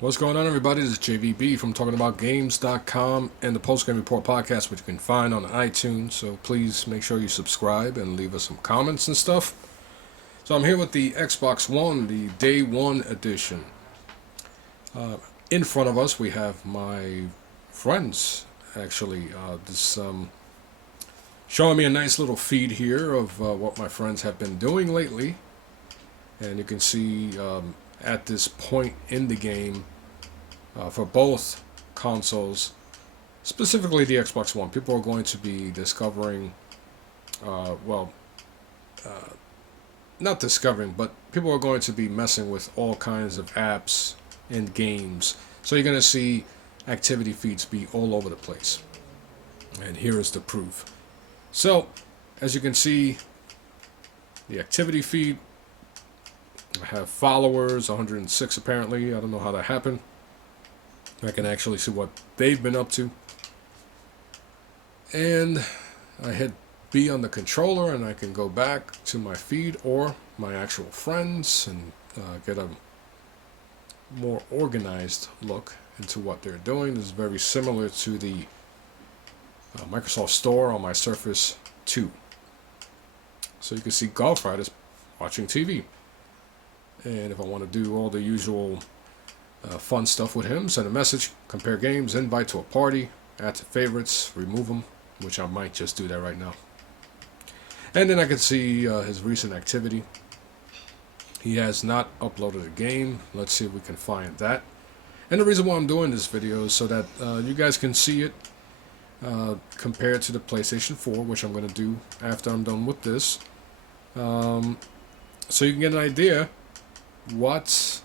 What's going on, everybody? This is JVB from TalkingAboutGames.com and the Post Game Report podcast, which you can find on iTunes. So please make sure you subscribe and leave us some comments and stuff. So I'm here with the Xbox One, the Day 1 edition. In front of us, we have my friends, actually. This showing me a nice little feed here of what my friends have been doing lately. And you can see at this point in the game, for both consoles, specifically the Xbox One, people are going to be discovering, not discovering, but people are going to be messing with all kinds of apps and games. So you're going to see activity feeds be all over the place. And here is the proof. So, as you can see, the activity feed, I have followers, 106 apparently. I don't know how that happened. I can actually see what they've been up to. And I hit B on the controller and I can go back to my feed or my actual friends and get a more organized look into what they're doing. This is very similar to the Microsoft Store on my Surface 2. So you can see Golf Riders watching TV. And if I want to do all the usual fun stuff with him, send a message, compare games, invite to a party, add to favorites, remove them, which I might just do that right now. And then I can see his recent activity. He has not uploaded a game. Let's see if we can find that. And the reason why I'm doing this video is so that you guys can see it compared to the PlayStation 4, which I'm going to do after I'm done with this. So you can get an idea what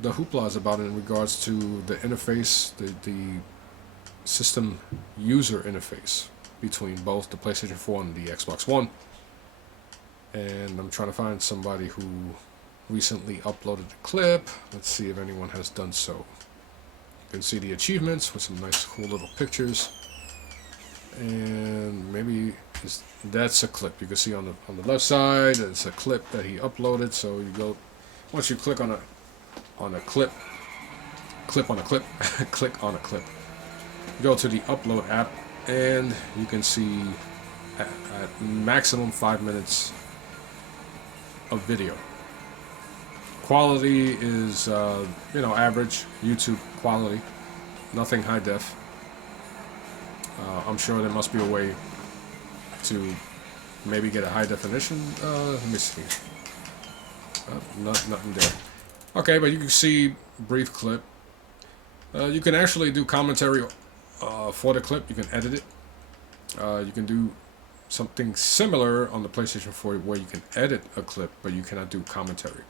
the hoopla is about in regards to the interface, the system user interface between both the PlayStation 4 and the Xbox One. And I'm trying to find somebody who recently uploaded a clip. Let's see if anyone has done so. You can see the achievements with some nice cool little pictures. And maybe that's a clip. You can see on the left side, it's a clip that he uploaded. So you go, once you click on a clip, click on a clip, go to the upload app, and you can see at maximum 5 minutes of video. Quality is average YouTube quality, nothing high def. I'm sure there must be a way to maybe get a high definition. Let me see. Nothing there. Okay, but you can see brief clip. You can actually do commentary for the clip. You can edit it. You can do something similar on the PlayStation 4 where you can edit a clip, but you cannot do commentary.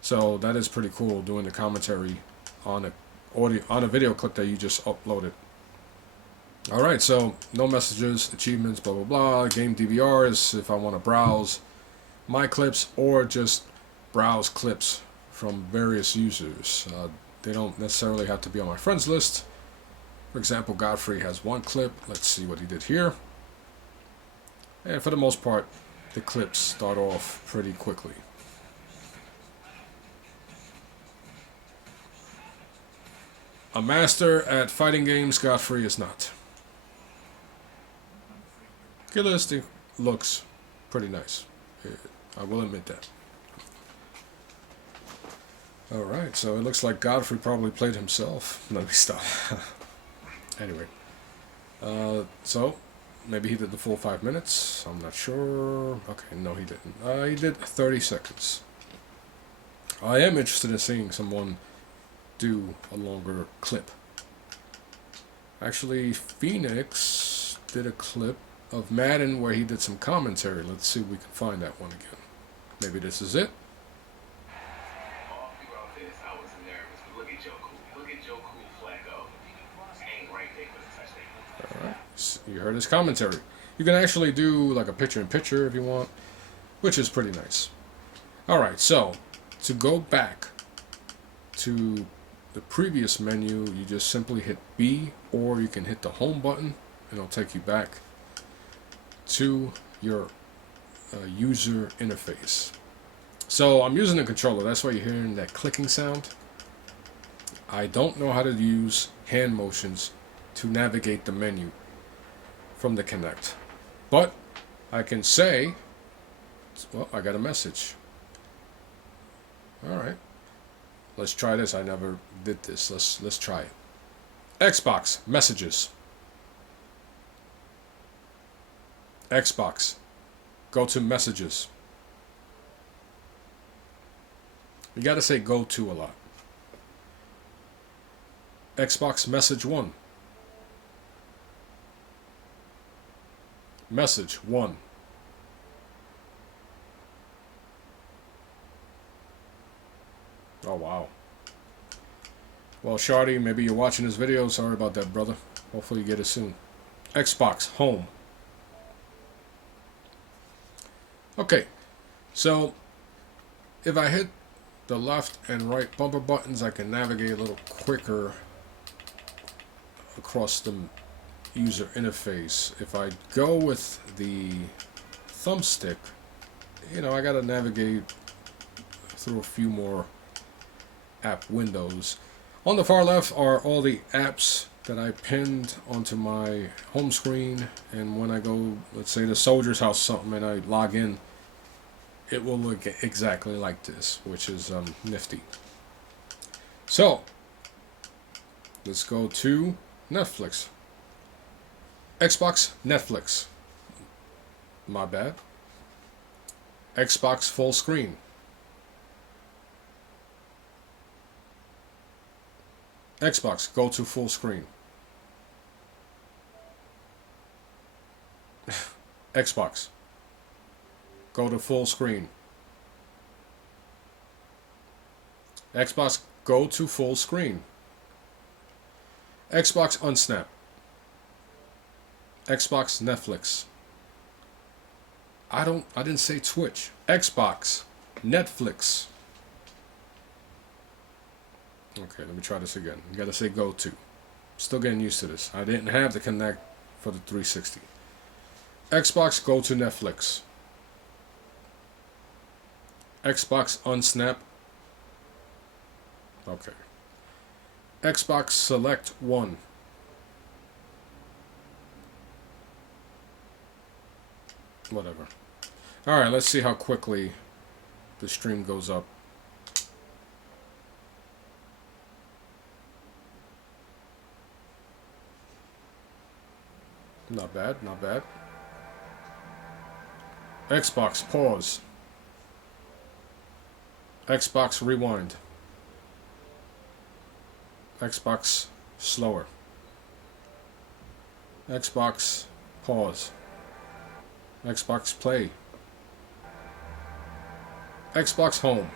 So that is pretty cool, doing the commentary on a video clip that you just uploaded. All right, so no messages, achievements, blah blah blah. Game DVRs if I want to browse my clips or just browse clips from various users. They don't necessarily have to be on my friends list. For example, Godfrey has one clip. Let's see what he did here. And for the most part, the clips start off pretty quickly. A master at fighting games, Godfrey is not. Killeristic looks pretty nice. I will admit that. Alright, so it looks like Godfrey probably played himself. Let me stop. Anyway. So, maybe he did the full 5 minutes. I'm not sure. Okay, no he didn't. He did 30 seconds. I am interested in seeing someone do a longer clip. Actually, Phoenix did a clip of Madden where he did some commentary. Let's see if we can find that one again. Maybe this is it. Alright, you heard his commentary. You can actually do like a picture-in-picture if you want, which is pretty nice. Alright, so to go back to the previous menu, you just simply hit B, or you can hit the home button and it'll take you back to your user interface. So I'm using the controller. That's why you're hearing that clicking sound. I don't know how to use hand motions to navigate the menu from the Kinect. But I can say, well, I got a message. All right. Let's try this. I never did this. Let's try it. Xbox messages. Xbox. Go to messages. You got to say go to a lot. Xbox message 1. Message 1. Oh, wow. Well, Shardy, maybe you're watching this video. Sorry about that, brother. Hopefully you get it soon. Xbox home. Okay, so if I hit the left and right bumper buttons, I can navigate a little quicker across the user interface. If I go with the thumbstick, you know, I gotta navigate through a few more app windows. On the far left are all the apps that I pinned onto my home screen, and when I go, let's say, to Soldier's House or something, and I log in, it will look exactly like this, which is nifty. So let's go to Netflix. Xbox Netflix. My bad. Xbox full screen. Xbox, go to full screen. Xbox, go to full screen. Xbox, go to full screen. Xbox Unsnap. Xbox Netflix. I didn't say Twitch. Xbox Netflix. Okay, let me try this again. You gotta say go to. Still getting used to this. I didn't have the Kinect for the 360. Xbox, go to Netflix. Xbox Unsnap. Okay. Xbox Select 1. Whatever. Alright, let's see how quickly the stream goes up. Not bad, not bad. Xbox pause. Xbox rewind. Xbox slower. Xbox pause. Xbox play. Xbox home.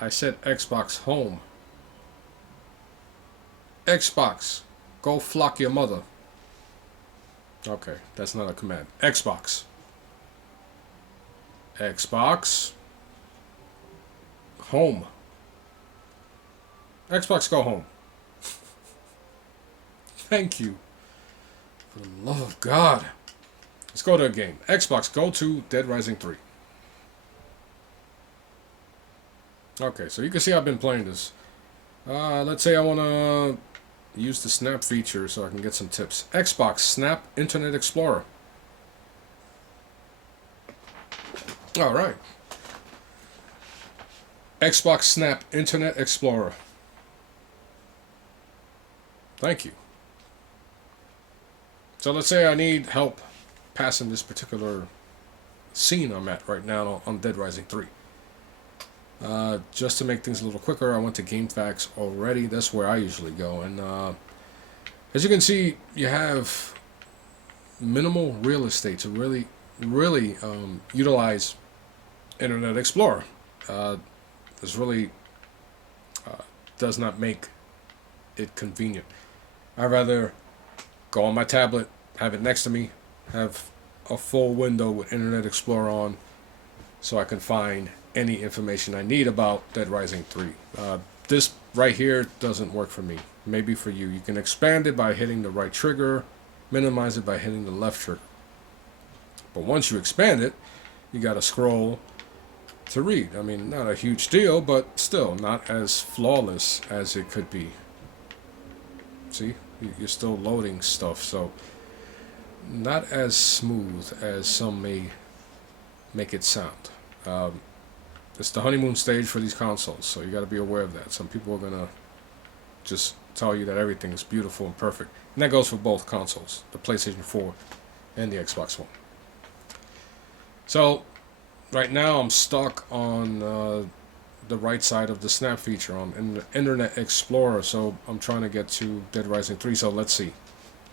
I said Xbox home. Xbox, go flock your mother. Okay, that's not a command. Xbox. Xbox. Home. Xbox, go home. Thank you. For the love of God. Let's go to a game. Xbox, go to Dead Rising 3. Okay, so you can see I've been playing this. Let's say I want to use the Snap feature so I can get some tips. Xbox, Snap Internet Explorer. Alright. Xbox, Snap Internet Explorer. Thank you. So let's say I need help passing this particular scene I'm at right now on Dead Rising 3. Just to make things a little quicker, I went to GameFAQs already. That's where I usually go. And as you can see, you have minimal real estate to really utilize Internet Explorer. This really does not make it convenient. I'd rather go on my tablet, have it next to me, have a full window with Internet Explorer on, so I can find any information I need about Dead Rising 3. This right here doesn't work for me. Maybe for you. You can expand it by hitting the right trigger, minimize it by hitting the left trigger. But once you expand it, you got to scroll to read. I mean, not a huge deal, but still not as flawless as it could be. See, you're still loading stuff, so not as smooth as some may make it sound. It's the honeymoon stage for these consoles, so you got to be aware of that. Some people are gonna just tell you that everything is beautiful and perfect, and that goes for both consoles, the PlayStation 4 and the Xbox One. So right now I'm stuck on the right side of the Snap feature on Internet Explorer, so I'm trying to get to Dead Rising 3. So let's see.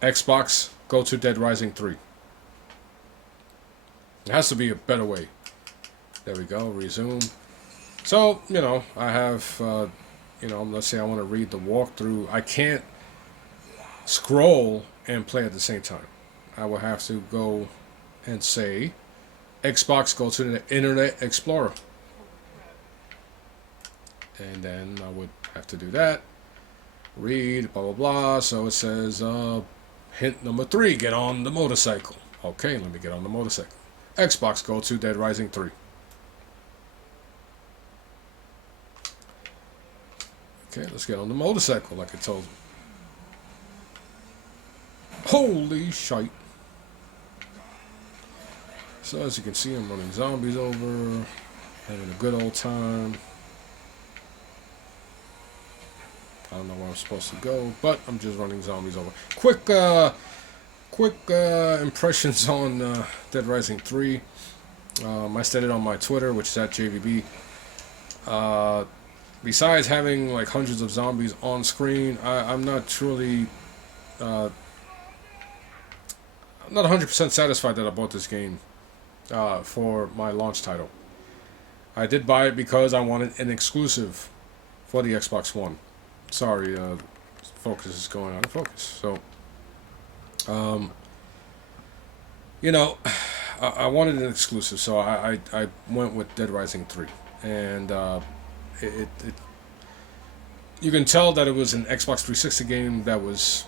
Xbox, go to Dead Rising 3. There has to be a better way. There we go, resume. So, I have, let's say I want to read the walkthrough. I can't scroll and play at the same time. I will have to go and say, Xbox, go to the Internet Explorer. And then I would have to do that. Read, blah, blah, blah. So it says, hint number 3, get on the motorcycle. Okay, let me get on the motorcycle. Xbox, go to Dead Rising 3. Okay, let's get on the motorcycle like I told you. Holy shite. So as you can see, I'm running zombies over, having a good old time. I don't know where I'm supposed to go, but I'm just running zombies over. Quick impressions on Dead Rising 3. I said it on my Twitter, which is at JVB. Besides having like hundreds of zombies on screen, I'm not truly, I'm not 100% satisfied that I bought this game for my launch title. I did buy it because I wanted an exclusive for the Xbox One. Sorry, focus is going out of focus. So, I wanted an exclusive, so I went with Dead Rising 3, and you can tell that it was an Xbox 360 game that was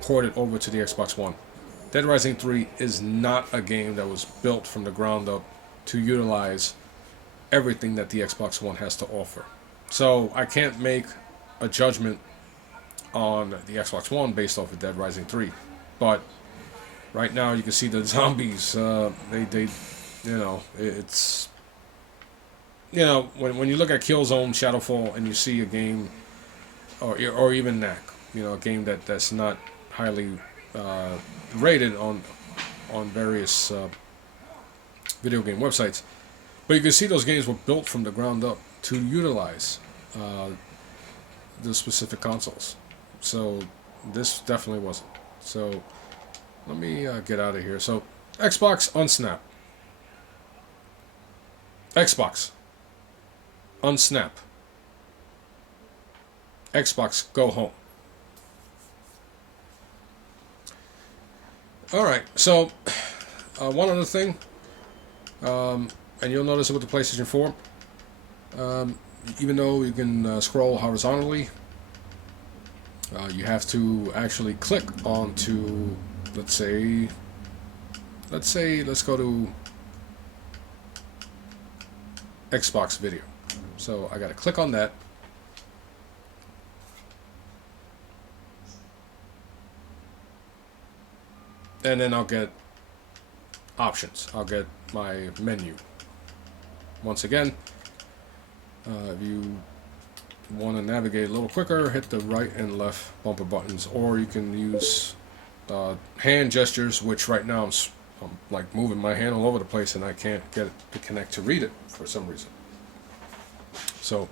ported over to the Xbox One. Dead Rising 3 is not a game that was built from the ground up to utilize everything that the Xbox One has to offer. So I can't make a judgment on the Xbox One based off of Dead Rising 3. But right now you can see the zombies, it's... when you look at Killzone, Shadowfall, and you see a game, or even Knack, a game that's not highly rated on various video game websites, but you can see those games were built from the ground up to utilize the specific consoles. So this definitely wasn't. So let me get out of here. So Xbox, unsnap. Xbox, unsnap. Xbox, go home. Alright, so one other thing, and you'll notice it with the PlayStation 4, even though you can scroll horizontally, you have to actually click onto, let's go to Xbox Video. So I got to click on that. And then I'll get options. I'll get my menu. Once again, if you want to navigate a little quicker, hit the right and left bumper buttons, or you can use hand gestures, which right now I'm like moving my hand all over the place and I can't get it to connect to read it for some reason. So,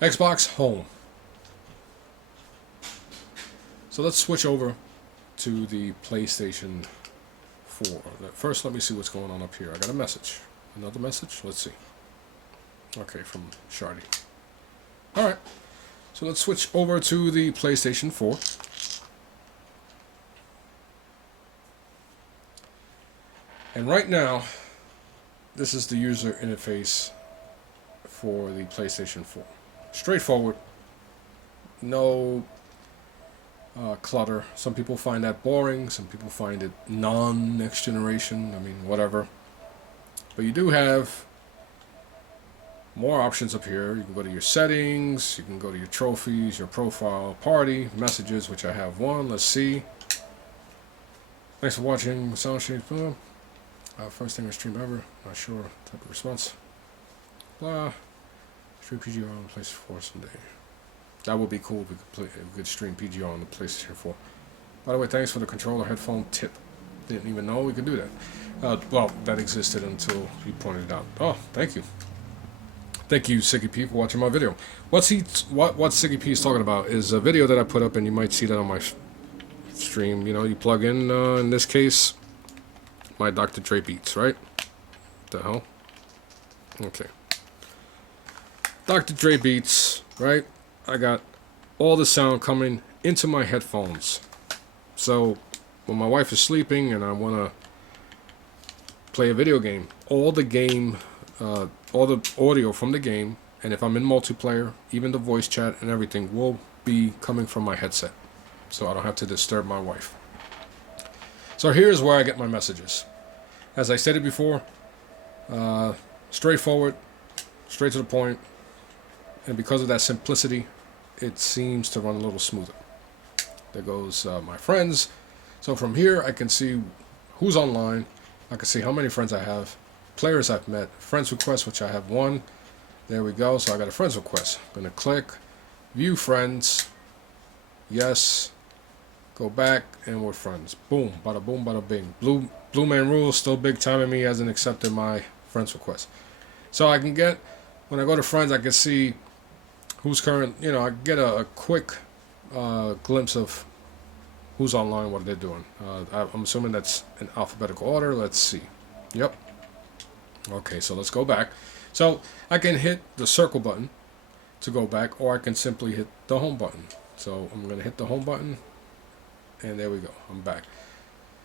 Xbox home. So let's switch over to the PlayStation 4. First, let me see what's going on up here. I got a message. Another message? Let's see. Okay, from Shardy. Alright, so let's switch over to the PlayStation 4. And right now, this is the user interface for the PlayStation 4. Straightforward. No clutter. Some people find that boring. Some people find it non-next generation. I mean, whatever. But you do have more options up here. You can go to your settings. You can go to your trophies, your profile, party, messages, which I have one. Let's see. Thanks for watching. Sound change. First thing I stream ever. Not sure. Type of response. Blah. Stream PGR on PlayStation 4 someday. That would be cool if we could play a good stream PGR on the PlayStation 4. By the way, thanks for the controller headphone tip. Didn't even know we could do that. Well, that existed until you pointed it out. Oh, thank you. Thank you, Siggy P, for watching my video. What Siggy P is talking about is a video that I put up, and you might see that on my stream. You know, you plug in this case, my Dr. Dre beats, right? What the hell? Okay. Dr. Dre beats, right? I got all the sound coming into my headphones. So when my wife is sleeping and I want to play a video game, all the audio from the game, and if I'm in multiplayer, even the voice chat and everything will be coming from my headset. So I don't have to disturb my wife. So here's where I get my messages. As I said it before, straightforward, straight to the point, and because of that simplicity, it seems to run a little smoother. There goes my friends. So from here, I can see who's online. I can see how many friends I have, players I've met, friends requests, which I have one. There we go. So I got a friends request. I'm going to click view friends. Yes. Go back and we're friends. Boom. Bada boom, bada bing. Blue Man Rules still big time in me, hasn't accepted my friends request. So I can get, when I go to friends, I can see who's current. You know, I get a quick glimpse of who's online, what they're doing. I'm assuming that's in alphabetical order. Let's see. Yep. Okay, so let's go back. So I can hit the circle button to go back, or I can simply hit the home button. So I'm going to hit the home button, and there we go. I'm back.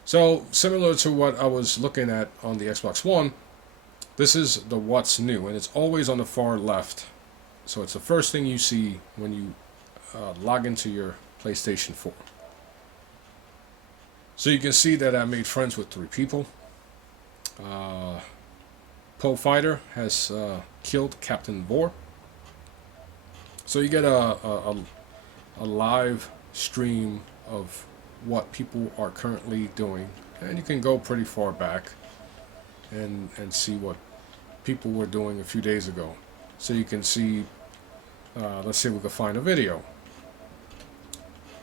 So similar to what I was looking at on the Xbox One, this is the what's new, and it's always on the far left. So it's the first thing you see when you log into your PlayStation 4. So you can see that I made friends with 3 people. Poe Fighter has killed Captain Boar. So you get a live stream of what people are currently doing, and you can go pretty far back and see what people were doing a few days ago. So you can see, let's see if we can find a video.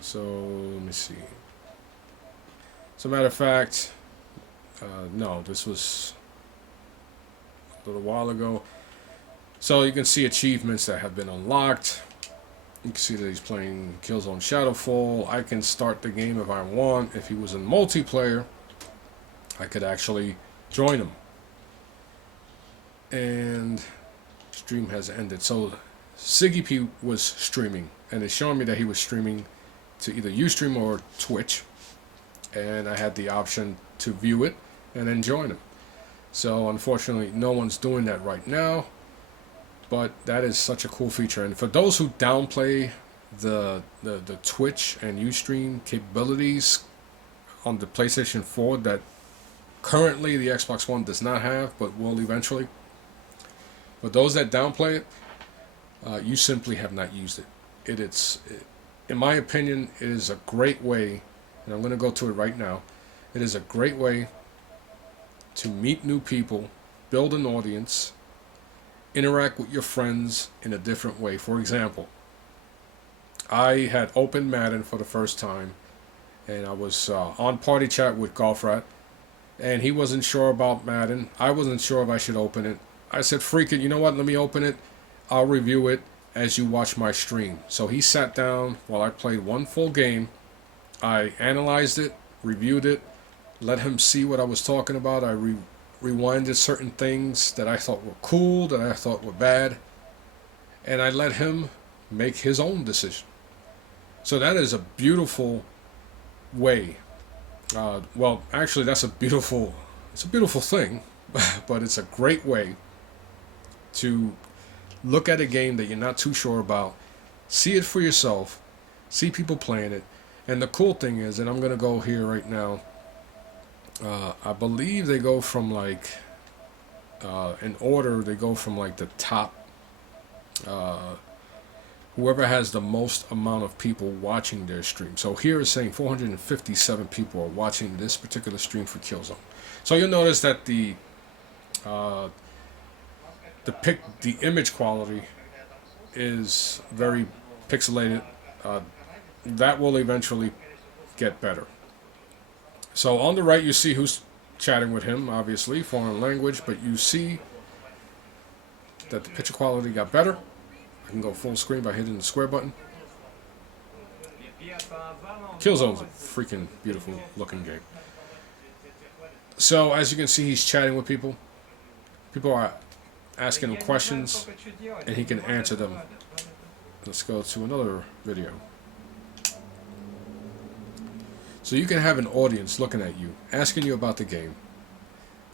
So let me see. As a matter of fact, no, this was a little while ago. So you can see achievements that have been unlocked. You can see that he's playing Killzone Shadowfall. I can start the game if I want. If he was in multiplayer, I could actually join him. And stream has ended. So Siggy P was streaming, and it's showing me that he was streaming to either Ustream or Twitch. And I had the option to view it and then join him. So unfortunately, no one's doing that right now. But that is such a cool feature. And for those who downplay the Twitch and Ustream capabilities on the PlayStation 4 that currently the Xbox One does not have, but will eventually. For those that downplay it, you simply have not used it. In my opinion, it is a great way, and I'm going to go to it right now. It is a great way to meet new people, build an audience, interact with your friends in a different way. For example, I had opened Madden for the first time, and I was on party chat with Golfrat, and he wasn't sure about Madden. I wasn't sure if I should open it. I said, freak it, you know what, let me open it. I'll review it as you watch my stream. So he sat down while I played one full game. I analyzed it, reviewed it, let him see what I was talking about. I rewinded certain things that I thought were cool, that I thought were bad, and I let him make his own decision. So that is a beautiful way. Well, actually, it's a beautiful thing, but it's a great way to look at a game that you're not too sure about, see it for yourself, see people playing it, And the cool thing is, and I'm gonna go here right now. I believe they go from like in order. They go from like the top. Whoever has the most amount of people watching their stream. So here it's saying 457 people are watching this particular stream for Killzone. So you'll notice that uh, the image quality is very pixelated. That will eventually get better. So on the right you see who's chatting with him, obviously foreign language, but you see that the picture quality got better. I can go full screen by hitting the square button. Killzone's a freaking beautiful looking game. So as you can see, he's chatting with people. People are asking him questions, and he can answer them. Let's go to another video. So you can have an audience looking at you, asking you about the game,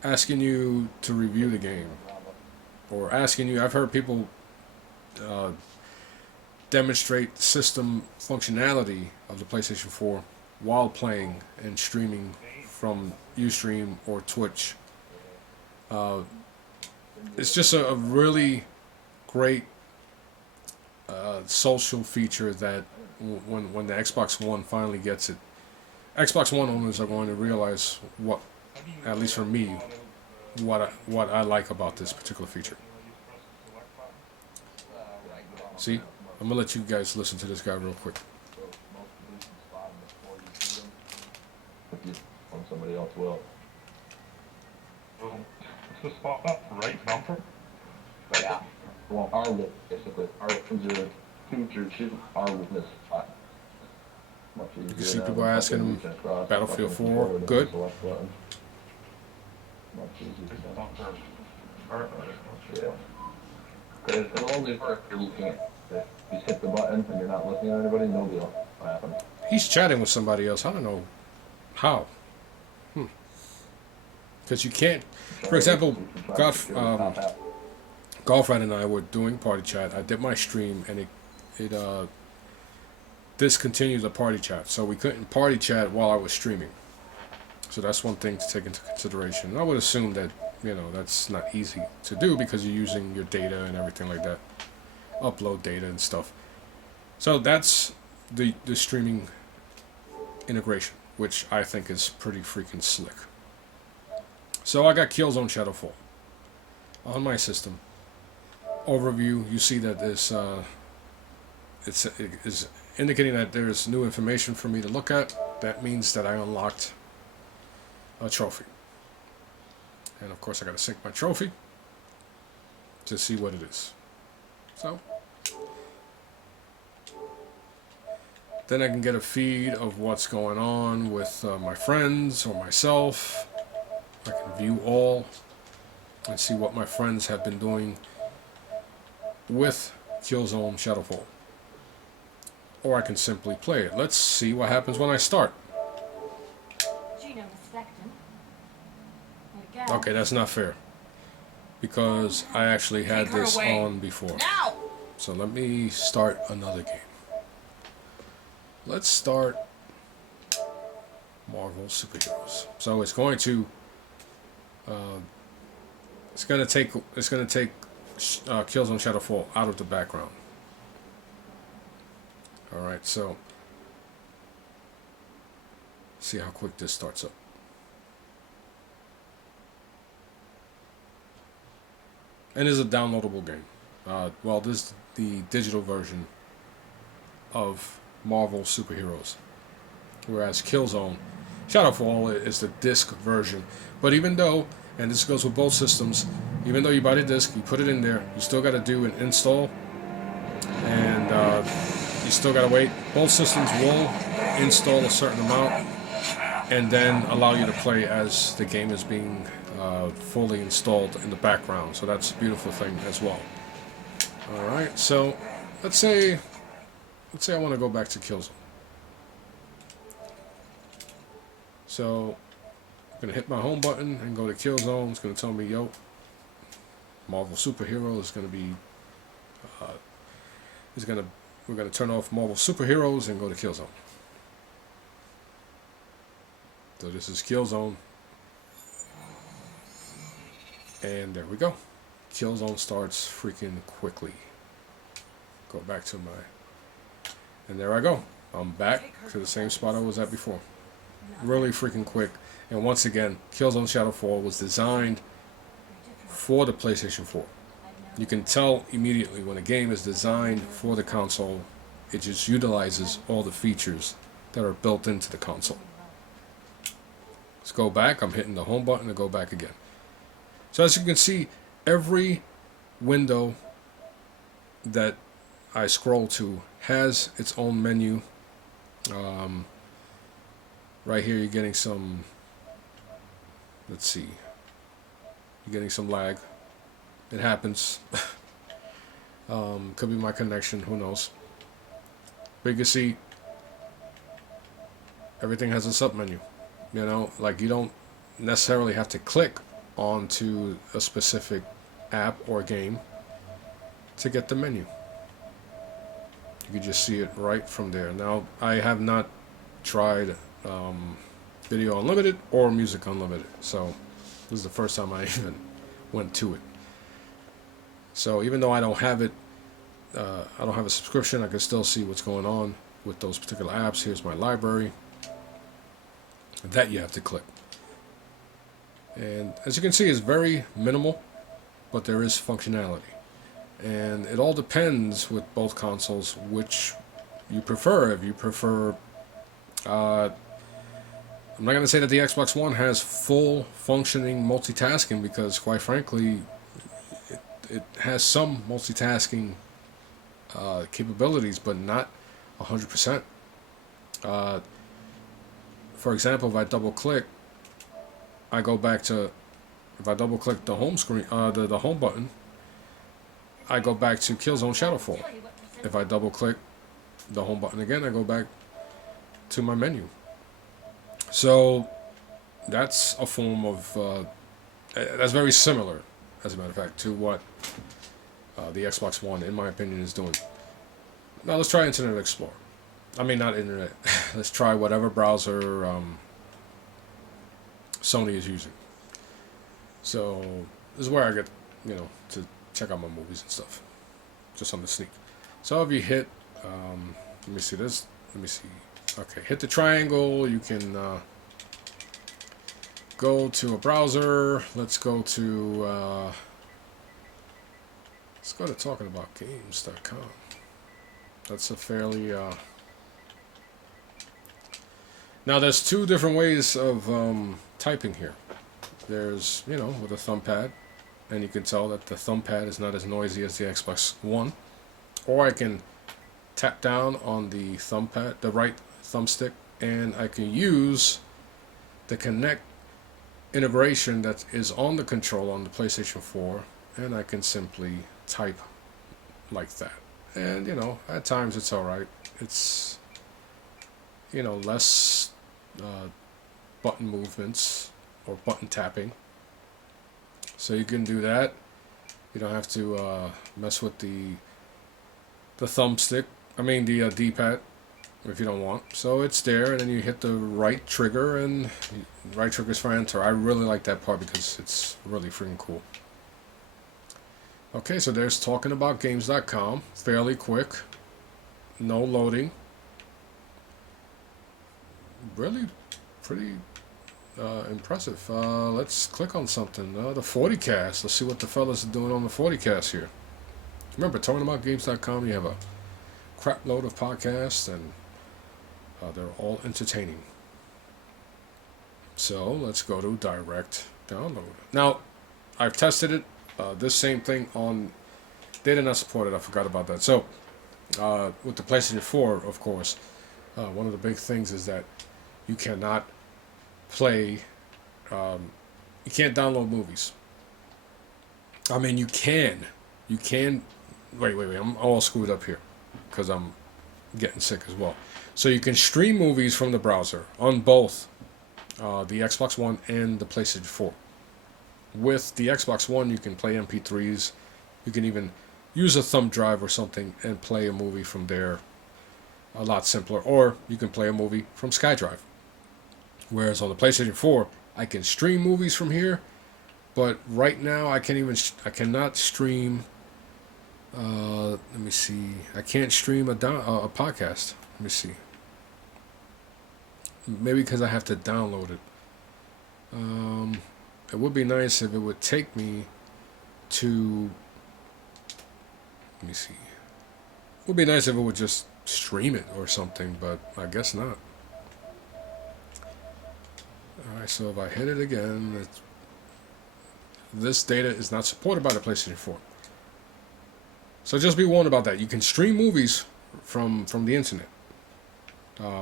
asking you to review the game, or asking you. I've heard people demonstrate system functionality of the PlayStation 4 while playing and streaming from Ustream or Twitch. It's just a really great social feature that when the Xbox One finally gets it, Xbox One owners are going to realize what, at least for me, what I like about this particular feature. See, I'm gonna let you guys listen to this guy real quick. Somebody else will. Is this spot up right bumper? Yeah. Well, our list, basically. Our future shoot our witness spot. You can see people asking him Battlefield 4, good. Much easier. Yeah. Because it'll only work if you can't. If you hit the button and you're not looking at anybody, nobody will happen. He's chatting with somebody else. I don't know how. Because you can't. For example, Golfright and I were doing party chat. I did my stream and it discontinued the party chat, so we couldn't party chat while I was streaming. So that's one thing to take into consideration. And I would assume that that's not easy to do because you're using your data and everything like that, upload data and stuff. So that's the streaming integration, which I think is pretty freaking slick. So I got Killzone Shadowfall on my system. Overview, you see that it is indicating that there's new information for me to look at. That means that I unlocked a trophy. And of course I gotta sync my trophy to see what it is. So then I can get a feed of what's going on with my friends or myself. I can view all and see what my friends have been doing with Killzone Shadowfall. Or I can simply play it. Let's see what happens when I start. Okay, that's not fair. Because I actually had this on before. So let me start another game. Let's start Marvel Superheroes. So it's going to take Killzone Shadowfall out of the background. All right, so see how quick this starts up. And it's a downloadable game. Well, this is the digital version of Marvel Superheroes, whereas Killzone Shadowfall is the disc version. But even though, and this goes with both systems, even though you buy the disc, you put it in there, you still got to do an install, and you still got to wait. Both systems will install a certain amount and then allow you to play as the game is being fully installed in the background. So that's a beautiful thing as well. All right, so let's say I want to go back to Killzone. So I'm gonna hit my home button and go to Killzone. It's gonna tell me, yo, Marvel Superhero is gonna be we're gonna turn off Marvel Superheroes and go to Killzone. So this is Killzone. And there we go. Killzone starts freaking quickly. Go back to and there I go. I'm back to the same spot I was at before. Really freaking quick. And once again, Killzone Shadowfall was designed for the PlayStation 4. You can tell immediately when a game is designed for the console, it just utilizes all the features that are built into the console. Let's go back. I'm hitting the home button to go back again. So as you can see, every window that I scroll to has its own menu. Right here you're getting some, let's see, you're getting some lag. It happens. Could be my connection, who knows. But you can see everything has a submenu. You know, like you don't necessarily have to click onto a specific app or game to get the menu. You can just see it right from there. Now, I have not tried Video Unlimited or Music Unlimited, so this is the first time I even went to it. So even though I don't have it, I don't have a subscription, I can still see what's going on with those particular apps. Here's my library. That you have to click. And as you can see, it's very minimal, but there is functionality. And it all depends with both consoles which you prefer. If you prefer, I'm not going to say that the Xbox One has full functioning multitasking, because quite frankly, it has some multitasking capabilities, but not 100%. For example, if I double click, I go back to, if I double click the home screen, the home button, I go back to Killzone Shadowfall. If I double click the home button again, I go back to my menu. So that's a form of, that's very similar, as a matter of fact, to what the Xbox One, in my opinion, is doing. Now let's try Internet Explorer. I mean, not Internet. Let's try whatever browser Sony is using. So this is where I get, you know, to check out my movies and stuff, just on the sneak. So if you hit, let me see this. Let me see. Okay, hit the triangle. You can go to a browser. Let's go to talkingaboutgames.com. That's a fairly now there's two different ways of typing here. There's, you know, with a thumb pad, and you can tell that the thumb pad is not as noisy as the Xbox One. Or I can tap down on the thumb pad, the right thumbstick, and I can use the Kinect integration that is on the controller on the PlayStation 4, and I can simply type like that. And, you know, at times it's alright. It's, you know, less button movements or button tapping. So you can do that. You don't have to mess with the thumbstick. I mean the D-pad, if you don't want. So it's there, and then you hit the right trigger, and right trigger is for enter. I really like that part because it's really freaking cool. Okay, so there's talkingaboutgames.com. Fairly quick. No loading. Really pretty impressive. Let's click on something. The 40cast. Let's see what the fellas are doing on the 40cast here. Remember, talkingaboutgames.com, you have a crap load of podcasts, and they're all entertaining. So let's go to direct download. Now, I've tested it. This same thing on, they did not support it. I forgot about that. So with the PlayStation 4, of course, one of the big things is that you cannot play, you can't download movies. I mean, you can, wait, I'm all screwed up here because I'm getting sick as well. So you can stream movies from the browser on both the Xbox One and the PlayStation 4. With the Xbox One, you can play MP3s. You can even use a thumb drive or something and play a movie from there. A lot simpler. Or you can play a movie from SkyDrive. Whereas on the PlayStation 4, I can stream movies from here, but right now I cannot stream. Let me see. I can't stream a podcast. Let me see. Maybe because I have to download it. It would be nice if it would take me to. Let me see. It would be nice if it would just stream it or something, but I guess not. Alright, so if I hit it again, this data is not supported by the PlayStation 4. So just be warned about that. You can stream movies from the internet.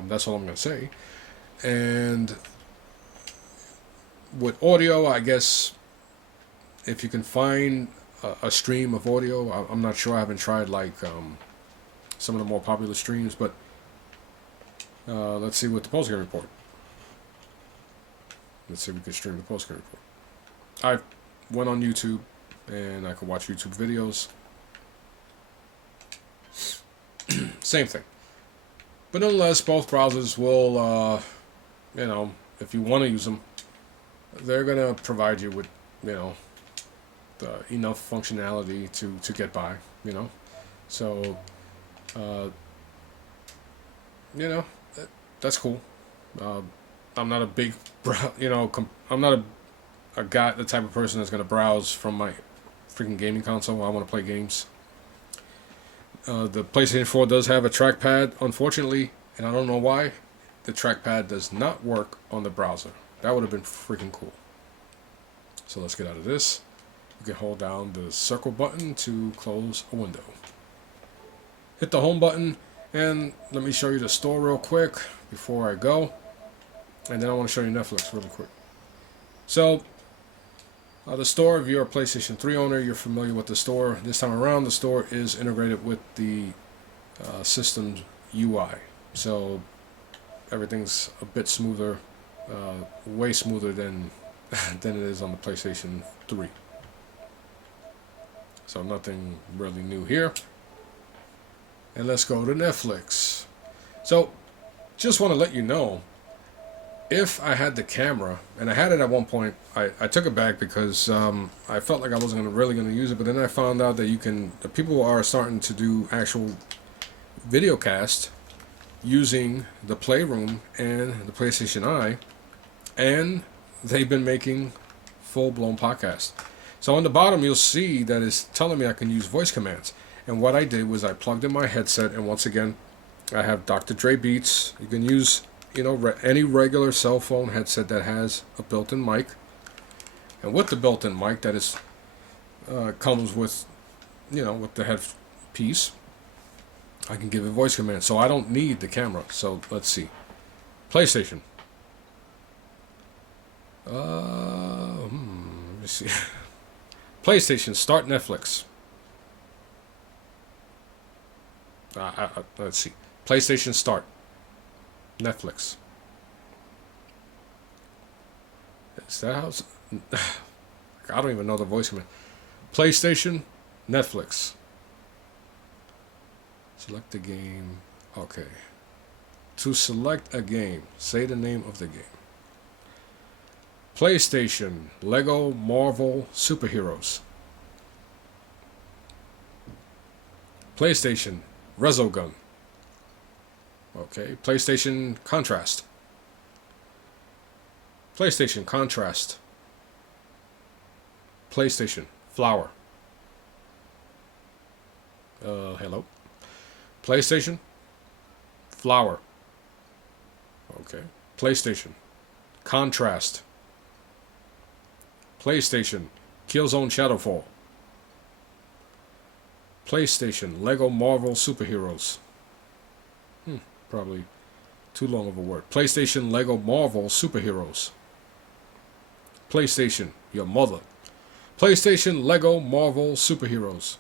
That's all I'm going to say. And with audio, I guess if you can find a stream of audio, I'm not sure. I haven't tried like some of the more popular streams, but let's see what the postgame report. Let's see if we can stream the postgame report. I went on YouTube and I could watch YouTube videos. Same thing. But nonetheless, both browsers will, if you want to use them, they're going to provide you with, enough functionality to get by, So, that's cool. I'm not a big, I'm not a guy, the type of person that's going to browse from my freaking gaming console. I want to play games. The PlayStation 4 does have a trackpad, unfortunately, and I don't know why. The trackpad does not work on the browser. That would have been freaking cool. So let's get out of this. You can hold down the circle button to close a window. Hit the home button, and let me show you the store real quick before I go. And then I want to show you Netflix really quick. So, the store, if you're a PlayStation 3 owner, you're familiar with the store. This time around, the store is integrated with the system's UI. So, everything's a bit smoother, way smoother than it is on the PlayStation 3. So, nothing really new here. And let's go to Netflix. So, just want to let you know, if I had the camera, and I had it at one point, I took it back because I felt like I wasn't really going to use it, but then I found out that the people are starting to do actual video cast using the Playroom and the PlayStation Eye, and they've been making full-blown podcasts. So on the bottom, you'll see that it's telling me I can use voice commands. And what I did was I plugged in my headset, and once again, I have Dr. Dre Beats. You can use any regular cell phone headset that has a built-in mic, and with the built-in mic that is comes with with the headpiece, I can give it voice commands, so I don't need the camera. So let's see, PlayStation. Let me see. PlayStation, start Netflix. Let's see, PlayStation, start Netflix. Is that how? I don't even know the voice command. PlayStation, Netflix. Select the game. Okay. To select a game, say the name of the game. PlayStation, Lego Marvel Superheroes. PlayStation, Resogun. Okay, PlayStation Contrast. PlayStation Contrast. PlayStation Flower. Hello. PlayStation Flower. Okay. PlayStation Contrast. PlayStation Killzone Shadowfall. PlayStation Lego Marvel Superheroes. Probably too long of a word. PlayStation Lego Marvel Superheroes. PlayStation Your Mother. PlayStation Lego Marvel Superheroes.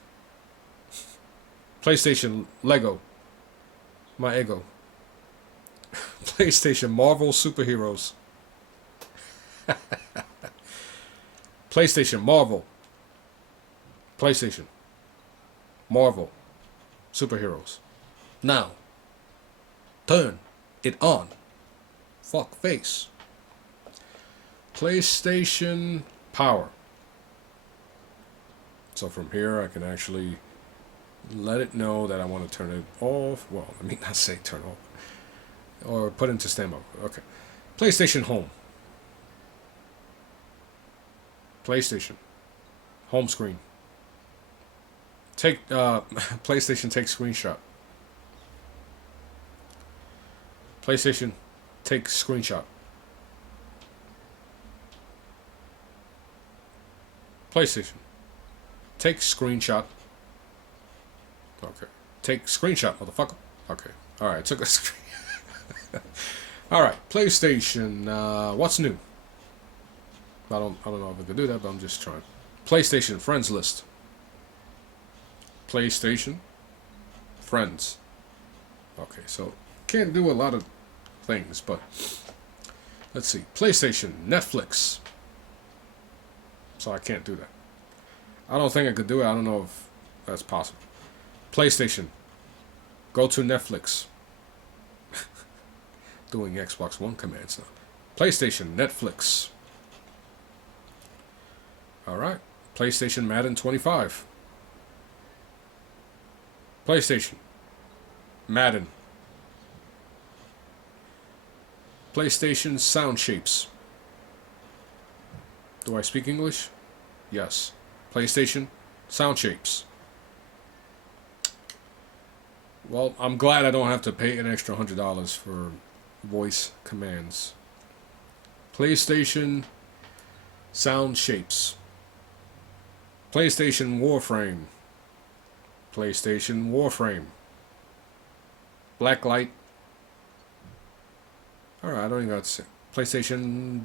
PlayStation Lego My Ego. PlayStation Marvel Superheroes. PlayStation Marvel. PlayStation Marvel Superheroes. Now turn it on. Fuck face. PlayStation Power. So from here I can actually let it know that I want to turn it off. Well, let me not say turn off. Or put into standby. Okay. PlayStation Home. PlayStation. Home screen. Take PlayStation take screenshot. PlayStation take screenshot. PlayStation take screenshot. Okay. Take screenshot, motherfucker. Okay. Alright, took a screen. Alright, PlayStation, what's new? I don't know if I can do that, but I'm just trying. PlayStation friends list. PlayStation friends. Okay, so can't do a lot of things, but let's see. PlayStation, Netflix. So I can't do that. I don't think I could do it. I don't know if that's possible. PlayStation, go to Netflix. Doing Xbox One commands now. PlayStation, Netflix. Alright. PlayStation Madden 25. PlayStation Madden. PlayStation Sound Shapes. Do I speak English? Yes. PlayStation Sound Shapes. Well, I'm glad I don't have to pay an extra $100 for voice commands. PlayStation Sound Shapes. PlayStation Warframe. PlayStation Warframe. Blacklight. Alright, I don't even got to say. PlayStation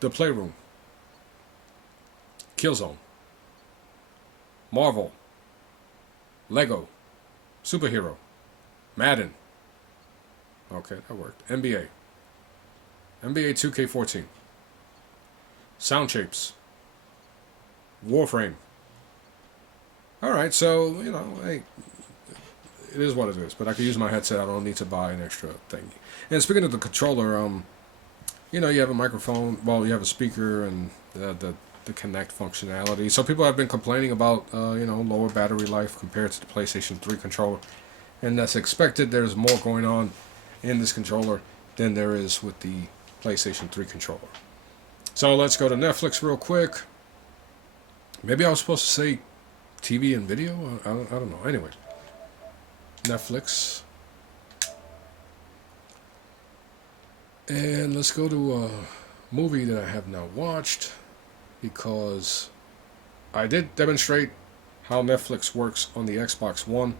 The Playroom. Killzone. Marvel. Lego. Superhero. Madden. Okay, that worked. NBA. NBA 2K14. Sound Shapes. Warframe. Alright, so, you know, hey, it is what it is. But I can use my headset. I don't need to buy an extra thing. And speaking of the controller, you know, you have a microphone. Well, you have a speaker and the Kinect functionality. So people have been complaining about, you know, lower battery life compared to the PlayStation 3 controller. And that's expected. There's more going on in this controller than there is with the PlayStation 3 controller. So let's go to Netflix real quick. Maybe I was supposed to say TV and video? I don't know. Anyway. Netflix. And let's go to a movie that I have not watched, because I did demonstrate how Netflix works on the Xbox One.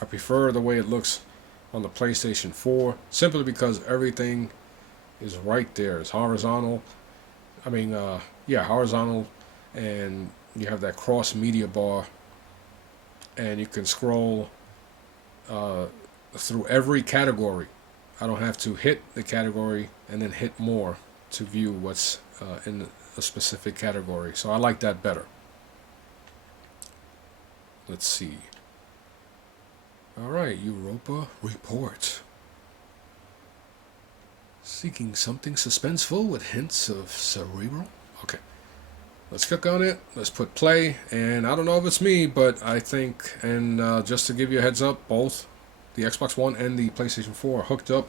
I prefer the way it looks on the PlayStation 4, simply because everything is right there. It's horizontal. I mean, yeah, horizontal, and you have that cross media bar, and you can scroll through every category. I don't have to hit the category and then hit more to view what's in a specific category. So I like that better. Let's see. All right, Europa Report. Seeking something suspenseful with hints of cerebral. Okay. Let's click on it. Let's put play. And I don't know if it's me, but I think, and just to give you a heads up, both the Xbox One and the PlayStation 4 are hooked up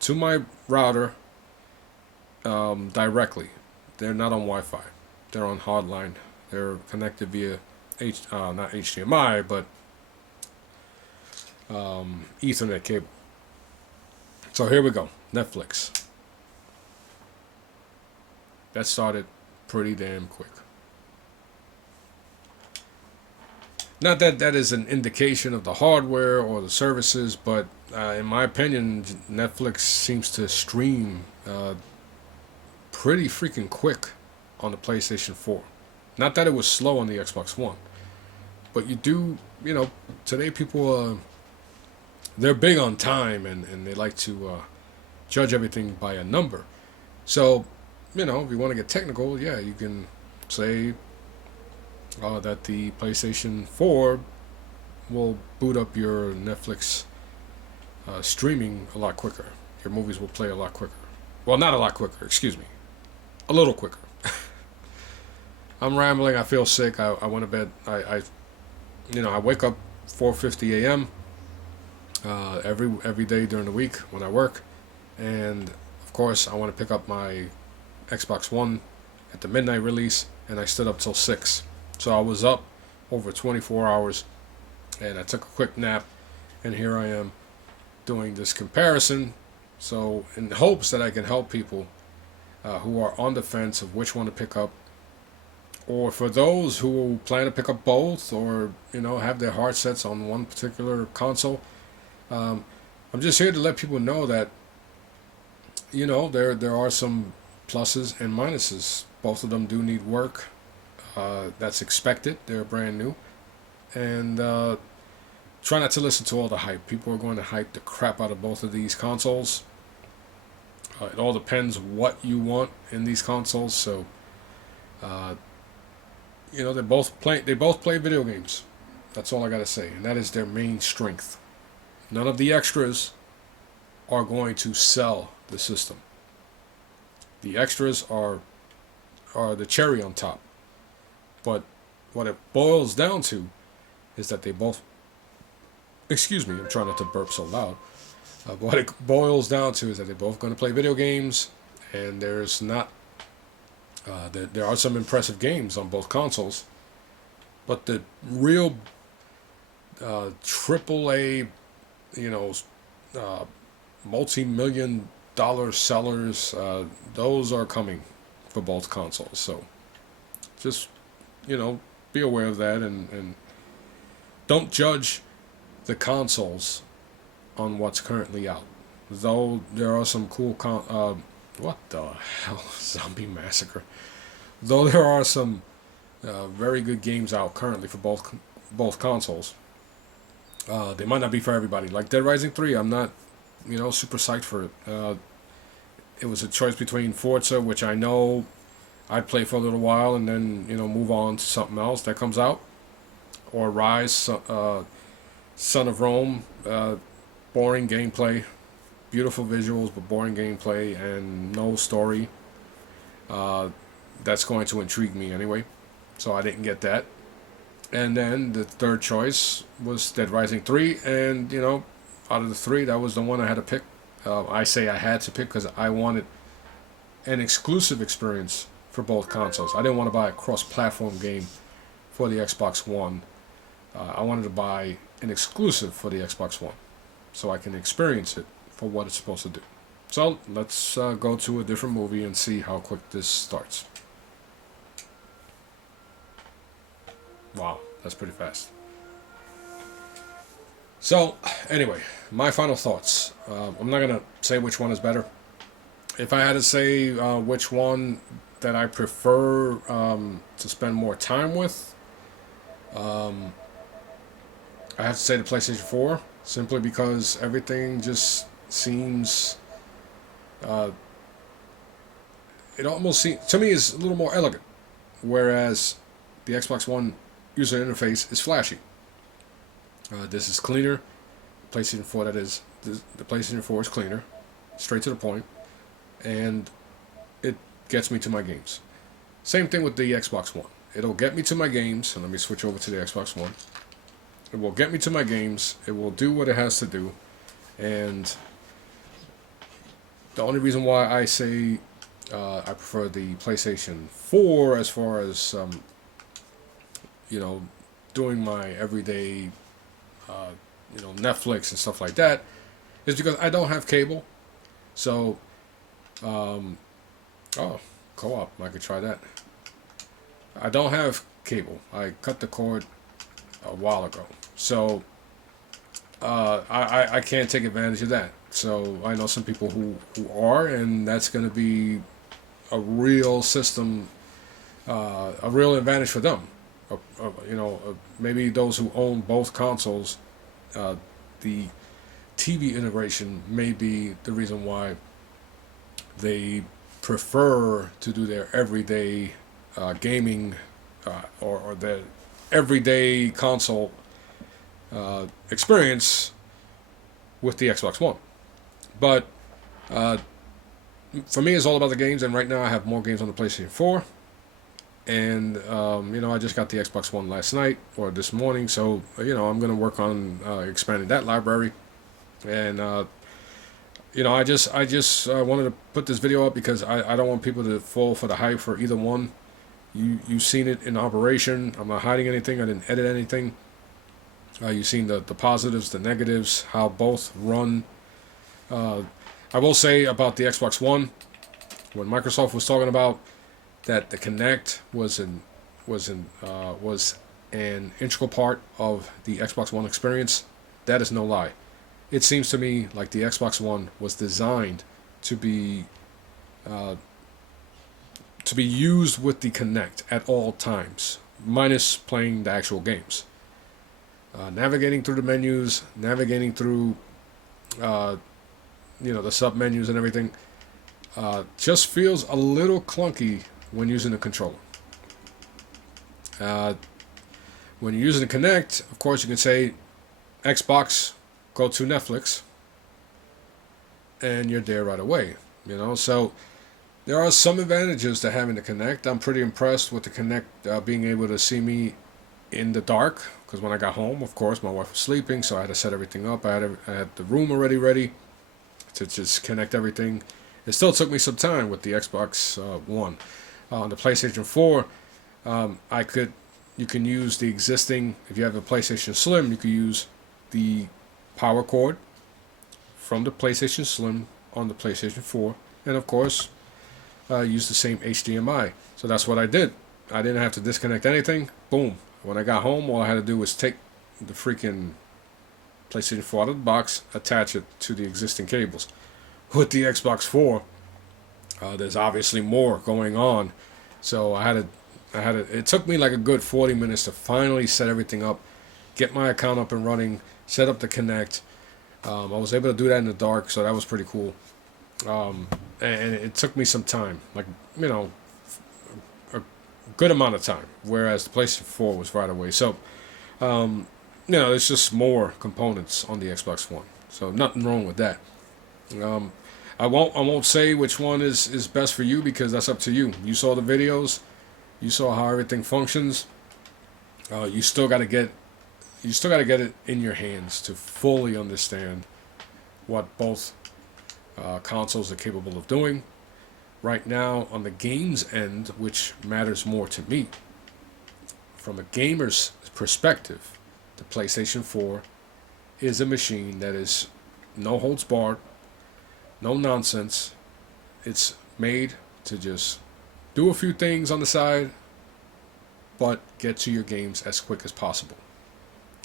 to my router directly. They're not on Wi-Fi. They're on hardline. They're connected via not HDMI, but Ethernet cable. So here we go. Netflix. That started pretty damn quick. Not that that is an indication of the hardware or the services, but in my opinion, Netflix seems to stream pretty freaking quick on the PlayStation 4. Not that it was slow on the Xbox One, but you do, you know, today people, they're big on time, and they like to judge everything by a number. So, you know, if you want to get technical, yeah, you can say that the PlayStation 4 will boot up your Netflix streaming a lot quicker. Your movies will play a lot quicker. Well, not a lot quicker. Excuse me, a little quicker. I'm rambling. I feel sick. I went to bed. I wake up 4:50 a.m. Every day during the week when I work, and of course I want to pick up my Xbox One at the midnight release, and I stood up till 6. So I was up over 24 hours, and I took a quick nap, and here I am doing this comparison. So in hopes that I can help people who are on the fence of which one to pick up, or for those who plan to pick up both, or have their heart sets on one particular console. I'm just here to let people know that there are some pluses and minuses. Both of them do need work. That's expected. They're brand new, and try not to listen to all the hype. People are going to hype the crap out of both of these consoles. It all depends what you want in these consoles. So, they both play video games. That's all I gotta say, and that is their main strength. None of the extras are going to sell the system. The extras are the cherry on top. But what it boils down to is that they both. Excuse me, I'm trying not to burp so loud. What it boils down to is that they're both going to play video games, and there's not. There are some impressive games on both consoles, but the real AAA, multi-million dollar sellers, those are coming for both consoles. So just be aware of that, and don't judge the consoles on what's currently out. Though there are some cool what the hell, Zombie Massacre. Though there are some very good games out currently for both consoles, they might not be for everybody. Like Dead Rising 3, I'm not super psyched for it. It was a choice between Forza, which I know I'd play for a little while and then move on to something else that comes out, or Rise, Son of Rome. Boring gameplay, beautiful visuals, but boring gameplay and no story. That's going to intrigue me anyway, so I didn't get that. And then the third choice was Dead Rising 3, and out of the three, that was the one I had to pick. I say I had to pick because I wanted an exclusive experience for both consoles. I didn't want to buy a cross-platform game for the Xbox One. I wanted to buy an exclusive for the Xbox One, so I can experience it for what it's supposed to do. So let's go to a different movie and see how quick this starts. Wow, that's pretty fast. So anyway, my final thoughts. I'm not going to say which one is better. If I had to say which one that I prefer to spend more time with, I have to say the PlayStation 4. Simply because everything just seems, it almost seems, to me, is a little more elegant. Whereas the Xbox One user interface is flashy. This is cleaner. PlayStation 4, that is. The PlayStation 4 is cleaner. Straight to the point. And it gets me to my games. Same thing with the Xbox One. It'll get me to my games. And let me switch over to the Xbox One. It will get me to my games. It will do what it has to do. And the only reason why I say I prefer the PlayStation 4 as far as, doing my everyday, Netflix and stuff like that is because I don't have cable. So, co-op, I could try that. I don't have cable. I cut the cord a while ago. So I can't take advantage of that. So I know some people who are, and that's going to be a real system, a real advantage for them. Maybe those who own both consoles, the TV integration may be the reason why they prefer to do their everyday gaming or their everyday console experience with the Xbox One. But for me, it's all about the games. And right now, I have more games on the PlayStation 4. And I just got the Xbox One last night or this morning, so I'm gonna work on expanding that library. And I just wanted to put this video up because I don't want people to fall for the hype for either one. You've seen it in operation. I'm not hiding anything. I didn't edit anything. You've seen the positives, the negatives, how both run. I will say about the Xbox One, when Microsoft was talking about that the Kinect was an integral part of the Xbox One experience. That is no lie. It seems to me like the Xbox One was designed to be used with the Kinect at all times, minus playing the actual games. Navigating through the menus, navigating through the sub menus and everything, just feels a little clunky when using the controller. When you're using the Kinect, of course, you can say Xbox, go to Netflix, and you're there right away. So there are some advantages to having the Kinect. I'm pretty impressed with the Kinect being able to see me in the dark, because when I got home, of course, my wife was sleeping, so I had to set everything up. I had the room already ready to just connect everything. It still took me some time with the Xbox One. On the PlayStation 4, you can use the existing, if you have a PlayStation Slim, you can use the power cord from the PlayStation Slim on the PlayStation 4, and of course, use the same HDMI. So that's what I did. I didn't have to disconnect anything. Boom. When I got home, all I had to do was take the freaking PlayStation 4 out of the box, attach it to the existing cables. With the Xbox 4, there's obviously more going on, so it took me like a good 40 minutes to finally set everything up, get my account up and running, set up the Kinect. I was able to do that in the dark, so that was pretty cool. And it took me some time, like, a good amount of time, whereas the PlayStation 4 was right away. So, there's just more components on the Xbox One, so nothing wrong with that. I won't say which one is best for you, because that's up to you. You saw the videos, you saw how everything functions. You still got to get it in your hands to fully understand what both consoles are capable of doing. Right now, on the games end, which matters more to me, from a gamer's perspective, the PlayStation 4 is a machine that is no holds barred, no nonsense. It's made to just do a few things on the side, but get to your games as quick as possible.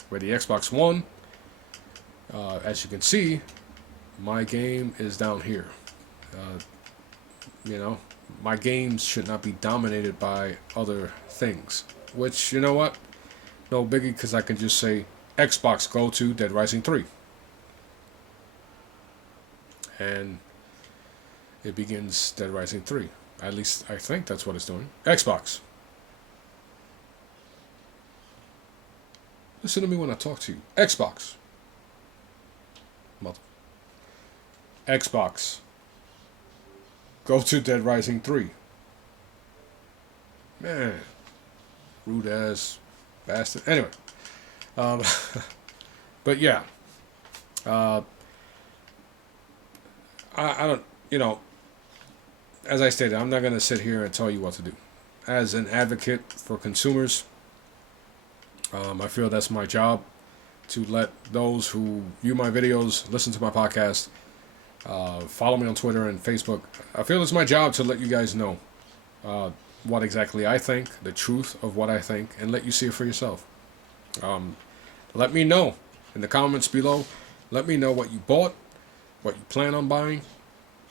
Where the Xbox One, as you can see, my game is down here. My games should not be dominated by other things. Which, you know what? No biggie, because I can just say, Xbox, go to Dead Rising 3. And it begins Dead Rising 3. At least I think that's what it's doing. Xbox. Listen to me when I talk to you. Xbox. Mother. Xbox. Go to Dead Rising 3. Man. Rude ass bastard. Anyway. But yeah. I don't, as I stated, I'm not going to sit here and tell you what to do. As an advocate for consumers, I feel that's my job, to let those who view my videos, listen to my podcast, follow me on Twitter and Facebook. I feel it's my job to let you guys know what exactly I think, the truth of what I think, and let you see it for yourself. Let me know in the comments below. Let me know what you bought, what you plan on buying.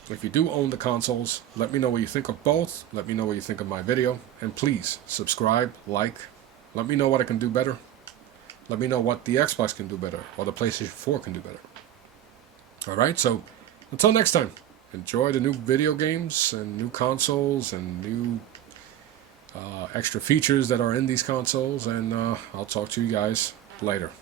If you do own the consoles, let me know what you think of both. Let me know what you think of my video. And please, subscribe, like. Let me know what I can do better. Let me know what the Xbox can do better, or the PlayStation 4 can do better. Alright, so until next time, enjoy the new video games and new consoles and new extra features that are in these consoles. And I'll talk to you guys later.